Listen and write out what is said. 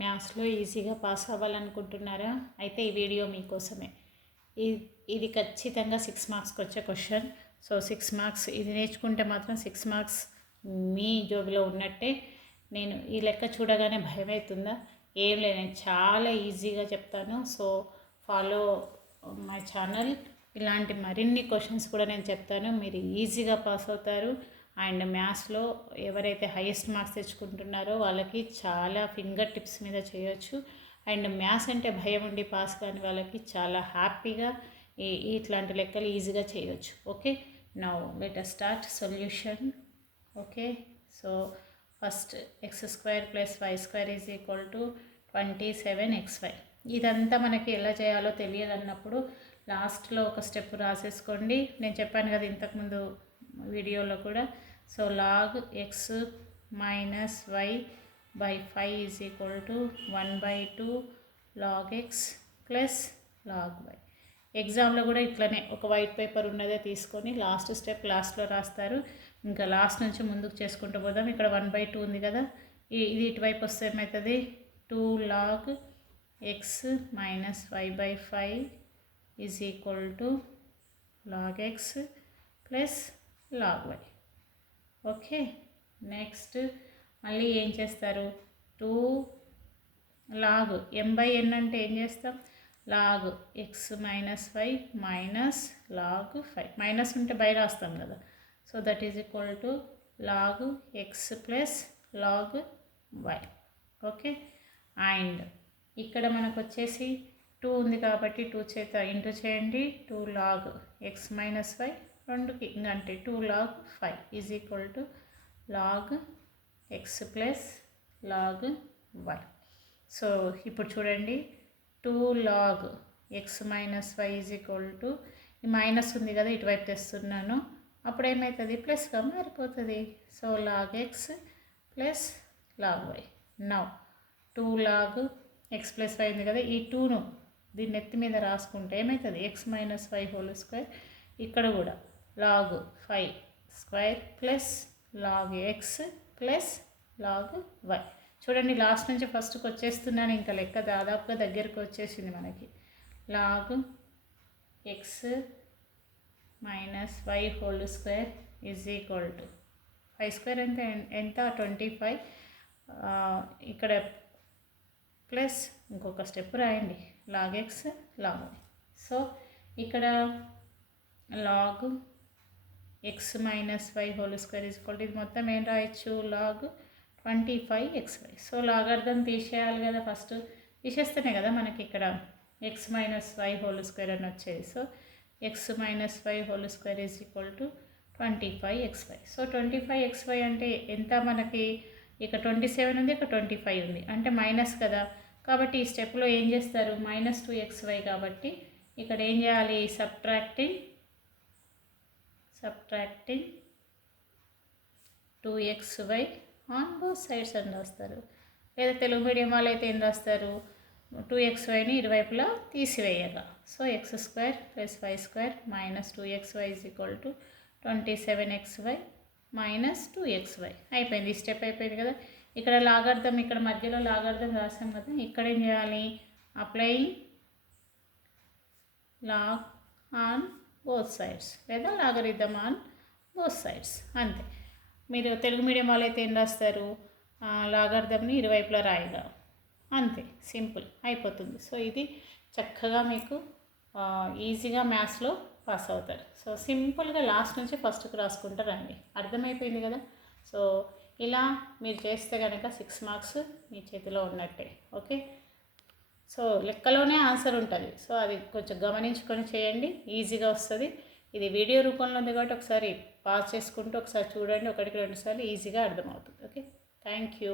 మ్యాథ్స్లో ఈజీగా పాస్ అవ్వాలనుకుంటున్నారా? అయితే ఈ వీడియో మీకోసమే. ఇది ఖచ్చితంగా 6 మార్క్స్కి వచ్చే క్వశ్చన్. సో 6 మార్క్స్ ఇది నేర్చుకుంటే మాత్రం 6 మార్క్స్ మీ జోబిలో ఉన్నట్టే. నేను ఈ లెక్క చూడగానే భయమవుతుందా? ఏం లేదు, నేను చాలా ఈజీగా చెప్తాను. So follow my channel. ఇలాంటి మరిన్ని క్వశ్చన్స్ కూడా నేను చెప్తాను, మీరు ఈజీగా పాస్ అవుతారు. అండ్ మ్యాథ్స్లో ఎవరైతే హైయెస్ట్ మార్క్స్ తెచ్చుకుంటున్నారో వాళ్ళకి చాలా ఫింగర్ టిప్స్ మీద చేయొచ్చు. అండ్ మ్యాథ్స్ అంటే భయం ఉండి పాస్ కాని వాళ్ళకి చాలా హ్యాపీగా ఇట్లాంటి లెక్కలు ఈజీగా చేయొచ్చు. Okay, now let us start solution. Okay, so first x² + y² = 27xy. ఇదంతా మనకి ఎలా చేయాలో తెలియదన్నప్పుడు లాస్ట్లో ఒక స్టెప్ రాసేసుకోండి. నేను చెప్పాను కదా ఇంతకుముందు వీడియోలో కూడా. So log x minus y by 5 = 1/2 log x plus log y. ఎగ్జామ్లో కూడా ఇట్లనే ఒక వైట్ పేపర్ ఉన్నదే తీసుకొని లాస్ట్ స్టెప్ లాస్ట్లో రాస్తారు. ఇంకా లాస్ట్ నుంచి ముందుకు చేసుకుంటూ పోదాం. ఇక్కడ 1/2 ఉంది కదా, ఇది ఇటువైపు వస్తే ఏమవుతుంది? 2 log x minus y by 5 = log x plus log y. Okay, next మళ్ళీ ఏం చేస్తారు? 2 log m/n అంటే ఏం చేస్తాం? log x minus y minus log 5. Minus ఉంటే బై రాస్తాం కదా. So that is equal to log x plus log y. Okay, and ఇక్కడ మనకు వచ్చేసి 2 ఉంది కాబట్టి 2 చేత ఇంటూ చేయండి. 2 log x minus y, 2కి ఇంకంటే 2 log 5 = log x plus log y. So ఇప్పుడు చూడండి, 2 log x minus y = ఈ మైనస్ ఉంది కదా, ఇటువైపు తెస్తున్నాను, అప్పుడు ఏమవుతుంది? ప్లస్గా మారిపోతుంది. So log x plus log y. Now 2 log x plus y ఉంది కదా, ఈ 2ను దీన్ని ఎత్తి మీద రాసుకుంటే ఏమవుతుంది? x minus y (² ఇక్కడ కూడా log 5² plus log x plus log y. చూడండి, లాస్ట్ నుంచి ఫస్ట్కి వచ్చేస్తున్నాను, ఇంకా లెక్క దాదాపుగా దగ్గరికి వచ్చేసింది మనకి. log x minus y (² = 5² అంటే ఎంత? 25. ఇక్కడ ప్లస్ ఇంకొక స్టెప్ రాయండి, log x log y. So ఇక్కడ log x minus y (² ఇది మొత్తం ఏం రాయొచ్చు? log 25xy. సో లాగర్థం తీసేయాలి కదా, ఫస్ట్ తీసేస్తేనే కదా మనకి ఇక్కడ x minus y (² అని వచ్చేది. So x minus y (² = 25xy. So 25xy అంటే ఎంత మనకి? ఇక్కడ 27 ఉంది, ఇక్కడ 25 ఉంది, అంటే మైనస్ కదా. కాబట్టి ఈ స్టెప్లో ఏం చేస్తారు? -2xy కాబట్టి ఇక్కడ ఏం చేయాలి? Subtracting 2xy on both sides అని రాస్తారు. లేదా తెలుగు మీడియం వాళ్ళు అయితే ఏం రాస్తారు? 2xyని ఇరువైపులా తీసివేయగా. So x² + y² - 2xy = 27xy - 2xy. అయిపోయింది, ఈ స్టెప్ అయిపోయింది కదా. ఇక్కడ లాగర్థం, ఇక్కడ మధ్యలో లాగర్థం రాసాం కదా, ఇక్కడ ఏం చేయాలి? Applying log on both sides లేదా లాగరిథం ఆన్ బోత్ సైడ్స్. అంతే. మీరు తెలుగు మీడియం వాళ్ళైతే ఏం రాస్తారు? లాగర్థంని ఇరువైపులా రాయగా. అంతే, సింపుల్ అయిపోతుంది. సో ఇది చక్కగా మీకు ఈజీగా మ్యాథ్స్లో పాస్ అవుతారు. సో సింపుల్గా లాస్ట్ నుంచి ఫస్ట్కి రాసుకుంటారండి. అర్థమైపోయింది కదా. సో ఇలా మీరు చేస్తే కనుక 6 మార్క్స్ మీ చేతిలో ఉన్నట్టే. ఓకే, సో లెక్కలోనే ఆన్సర్ ఉంటుంది. సో అది కొంచెం గమనించుకొని చేయండి, ఈజీగా వస్తుంది. ఇది వీడియో రూపంలో ఉంది కాబట్టి ఒకసారి పాస్ చేసుకుంటూ ఒకసారి చూడండి, 1-2 సార్లు ఈజీగా అర్థమవుతుంది. Okay, thank you.